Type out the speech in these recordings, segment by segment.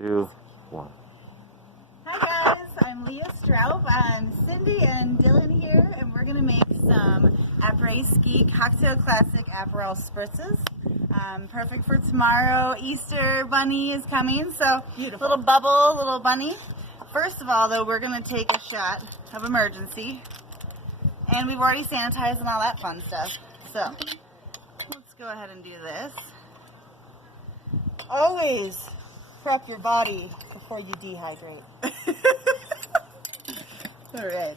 2, 1. Hi guys, I'm Leah Stroup. I'm Cindy and Dylan here, and we're gonna make some après-ski cocktail classic Aperol Spritzes. Perfect for tomorrow. Easter Bunny is coming, so Beautiful. Little bubble, little bunny. First of all, though, we're gonna take a shot of emergency, and we've already sanitized and all that fun stuff. So let's go ahead and do this. Always prep your body before you dehydrate. All right.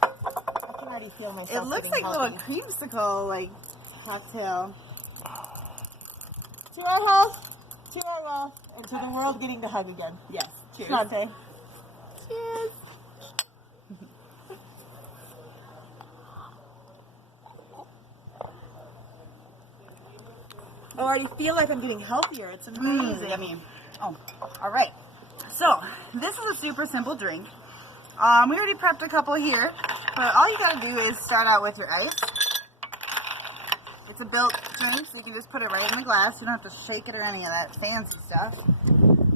I can already feel myself. It looks like a little creamsicle, like cocktail. To our health, to our love, and to the world getting to hug again. Yes. Cheers. Shante. Cheers. I already feel like I'm getting healthier. It's amazing. Yummy. Oh, all right. So this is a super simple drink. We already prepped a couple here, but all you gotta do is start out with your ice. It's a built drink, so you can just put it right in the glass. You don't have to shake it or any of that fancy stuff.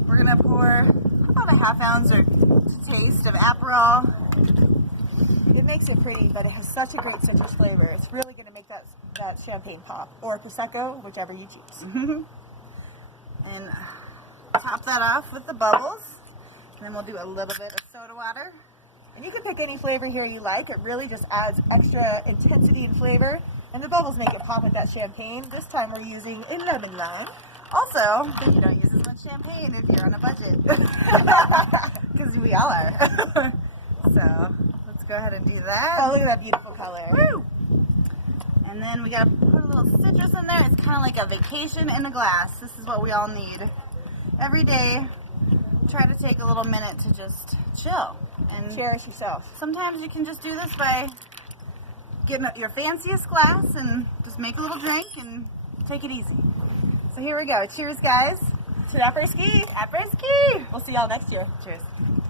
We're gonna pour about a ½ ounce or to taste of Aperol. It makes it pretty, but it has such a great citrus flavor. It's really going to make that champagne pop, or Prosecco, whichever you choose. And top that off with the bubbles. And then we'll do a little bit of soda water. And you can pick any flavor here you like. It really just adds extra intensity and flavor. And the bubbles make it pop with that champagne. This time we're using a lemon lime. Also, you don't use as much champagne if you're on a budget. Because we all are. So, let's go ahead and do that. Oh, look at that beautiful color. Woo! And then we gotta put a little citrus in there. It's kind of like a vacation in a glass. This is what we all need. Every day, try to take a little minute to just chill. And Cherish yourself. sometimes you can just do this by getting your fanciest glass and just make a little drink and take it easy. So here we go. Cheers, guys. To après-ski. Après-ski! We'll see y'all next year. Cheers.